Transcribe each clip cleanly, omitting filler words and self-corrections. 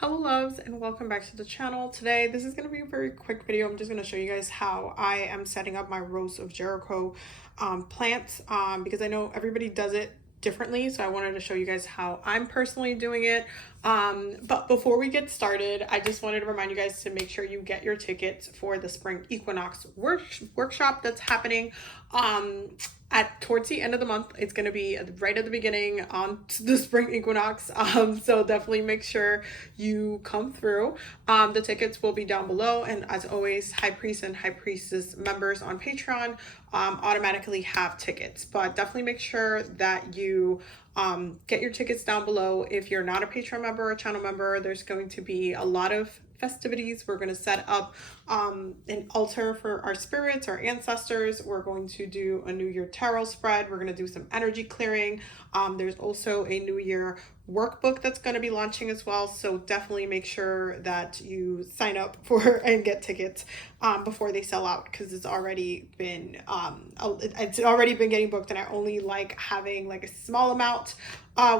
Hello loves and welcome back to the channel. Today this is going to be a very quick video. I'm just going to show you guys how I am setting up my Rose of Jericho plants because I know everybody does it differently, so I wanted to show you guys how I'm personally doing it. But before we get started, I just wanted to remind you guys to make sure you get your tickets for the spring equinox workshop that's happening towards the end of the month. It's going to be right at the beginning on the spring equinox, so definitely make sure you come through. The tickets will be down below, and as always, high priest and high priestess members on Patreon automatically have tickets, but definitely make sure that you get your tickets down below. If you're not a Patreon member or channel member, there's going to be a lot of festivities. We're going to set up an altar for our spirits, our ancestors. We're going to do a New Year tarot spread. We're going to do some energy clearing. There's also a New Year workbook that's going to be launching as well, so definitely make sure that you sign up for and get tickets before they sell out, because it's already been getting booked, and I only like having like a small amount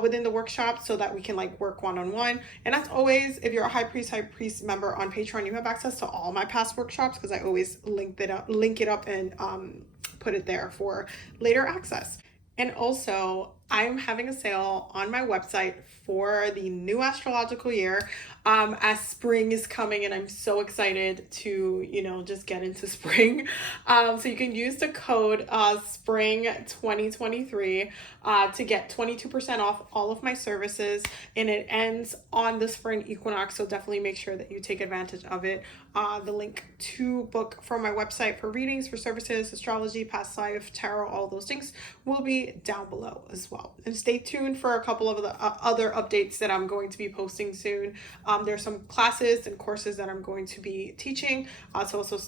within the workshop so that we can like work one-on-one. And as always, if you're a high priest member on Patreon, you have access to all my past workshops, because I always link it up and put it there for later access. And also, I'm having a sale on my website for the new astrological year as spring is coming, and I'm so excited to, just get into spring. So you can use the code spring 2023 to get 22% off all of my services, and it ends on the spring equinox, so definitely make sure that you take advantage of it. The link to book from my website for readings, for services, astrology, past life, tarot, all those things will be down below as well. And stay tuned for a couple of the other updates that I'm going to be posting soon. There's some classes and courses that I'm going to be teaching, so also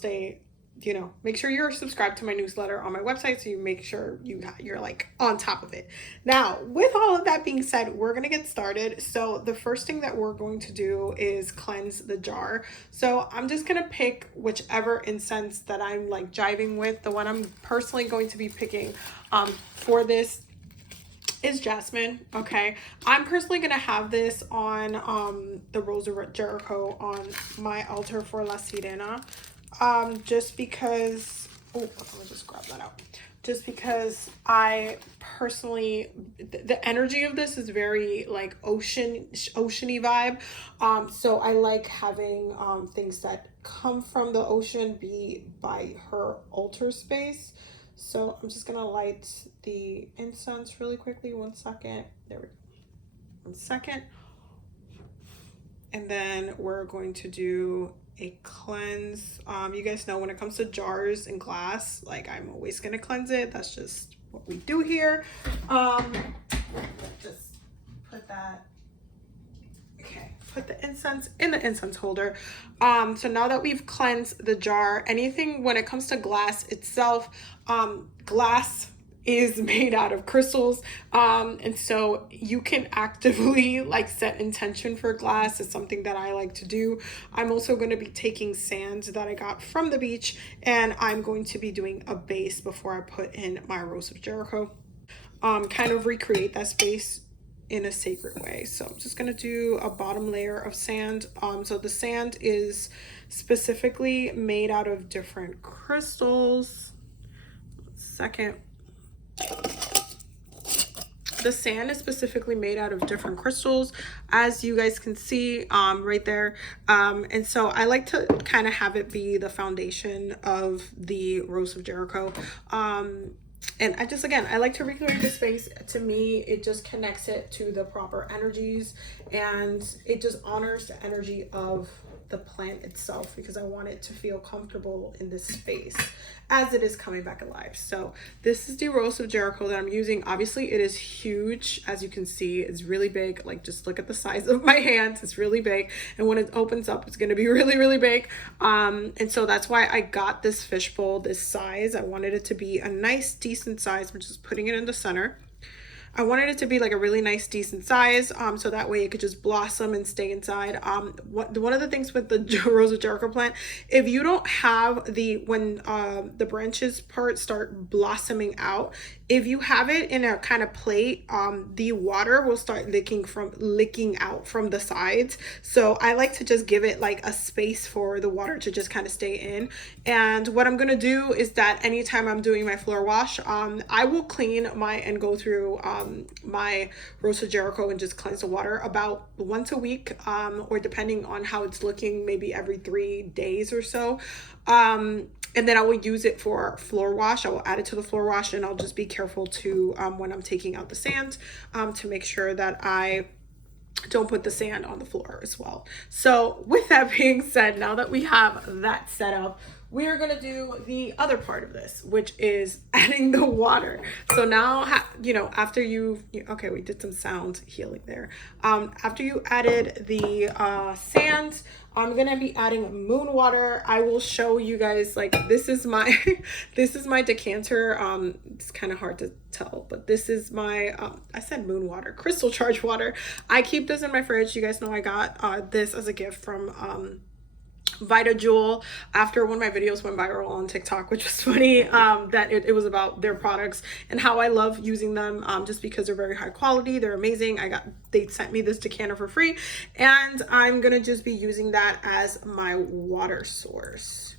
make sure you're subscribed to my newsletter on my website, so you make sure you're like on top of it. Now, with all of that being said, we're gonna get started. So the first thing that we're going to do is cleanse the jar. So I'm just gonna pick whichever incense that I'm like jiving with. The one I'm personally going to be picking for this is jasmine. Okay, I'm personally gonna have this on the Rose of Jericho on my altar for La Sirena, just because let me just grab that out. Just because I personally, the energy of this is very like oceany vibe, so I like having things that come from the ocean be by her altar space. So I'm just gonna light the incense really quickly. 1 second. There we go. 1 second. And then we're going to do a cleanse. You guys know when it comes to jars and glass, like I'm always gonna cleanse it. That's just what we do here. Just put that. Okay, put the incense in the incense holder. So now that we've cleansed the jar, anything when it comes to glass itself, glass is made out of crystals, and so you can actively like set intention for glass. Is something that I like to do. I'm also going to be taking sand that I got from the beach, and I'm going to be doing a base before I put in my Rose of Jericho, kind of recreate that space in a sacred way. So I'm just gonna do a bottom layer of sand. So the sand is specifically made out of different crystals. 1 second. The sand is specifically made out of different crystals, as you guys can see right there. And so I like to kind of have it be the foundation of the Rose of Jericho. And I like to recreate the space. To me, it just connects it to the proper energies, and it just honors the energy of the plant itself, because I want it to feel comfortable in this space as it is coming back alive. So this is the Rose of Jericho that I'm using. Obviously it is huge, as you can see. It's really big. Like, just look at the size of my hands. It's really big, and when it opens up, it's going to be really, really big. And so that's why I got this fishbowl this size. I wanted it to be a nice decent size. I'm just putting it in the center. I wanted it to be like a really nice decent size, so that way it could just blossom and stay inside. One of the things with the Rose of Jericho plant, if you don't have when the branches part start blossoming out, If you have it in a kind of plate, the water will start licking out from the sides. So I like to just give it like a space for the water to just kind of stay in. And what I'm gonna do is that anytime I'm doing my floor wash, I will clean and go through my Rose of Jericho and just cleanse the water about once a week, or depending on how it's looking, maybe every 3 days or so. And then I will use it for floor wash. I will add it to the floor wash, and I'll just be careful to, when I'm taking out the sand, to make sure that I don't put the sand on the floor as well. So with that being said, now that we have that set up, we are gonna do the other part of this, which is adding the water. So now, after okay, we did some sound healing there. After you added the sand, I'm gonna be adding moon water. I will show you guys, like, this is my this is my decanter. It's kind of hard to tell, but this is my I said moon water, crystal charged water. I keep this in my fridge. You guys know I got this as a gift from Vita Jewel after one of my videos went viral on TikTok, which was funny, that it was about their products and how I love using them, just because they're very high quality. They're amazing. They sent me this decanter for free, and I'm gonna just be using that as my water source.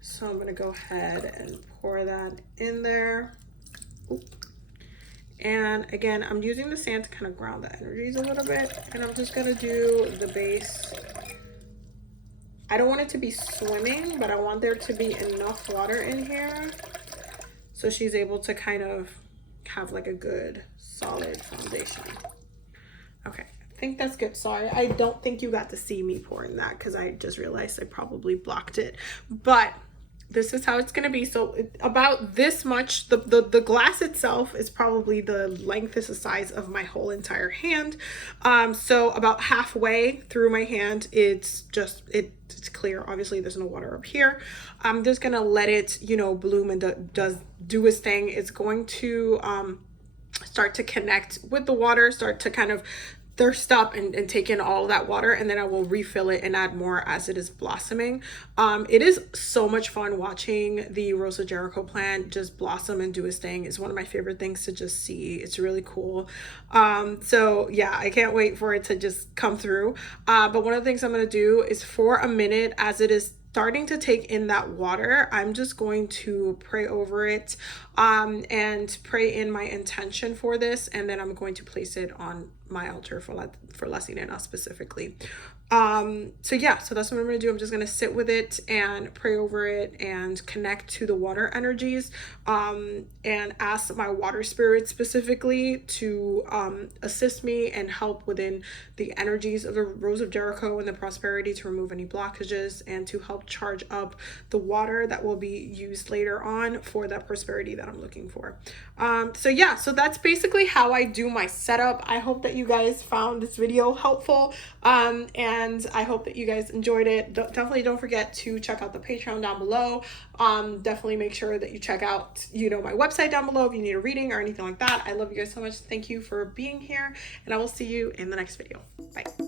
So I'm gonna go ahead and pour that in there. Ooh. And again, I'm using the sand to kind of ground the energies a little bit, and I'm just gonna do the base. I don't want it to be swimming, but I want there to be enough water in here so she's able to kind of have like a good solid foundation. Okay, I think that's good. Sorry, I don't think you got to see me pouring that because I just realized I probably blocked it, but this is how it's going to be. So about this much, the glass itself is probably the length is the size of my whole entire hand. So about halfway through my hand, it's clear. Obviously there's no water up here. I'm just going to let it, bloom and do its thing. It's going to start to connect with the water, start to kind of thirst up and take in all that water, and then I will refill it and add more as it is blossoming. It is so much fun watching the Rose of Jericho plant just blossom and do its thing. It's one of my favorite things to just see. It's really cool. So yeah, I can't wait for it to just come through. But one of the things I'm going to do is, for a minute, as it is starting to take in that water, I'm just going to pray over it, and pray in my intention for this, and then I'm going to place it on my altar for Lasinena specifically. So yeah, so that's what I'm gonna do. I'm just gonna sit with it and pray over it and connect to the water energies, and ask my water spirit specifically to assist me and help within the energies of the Rose of Jericho and the prosperity, to remove any blockages and to help charge up the water that will be used later on for that prosperity that I'm looking for. So yeah, so that's basically how I do my setup. I hope that you guys found this video helpful, and I hope that you guys enjoyed it. Definitely don't forget to check out the Patreon down below. Definitely make sure that you check out, my website down below if you need a reading or anything like that. I love you guys so much. Thank you for being here, and I will see you in the next video. Bye.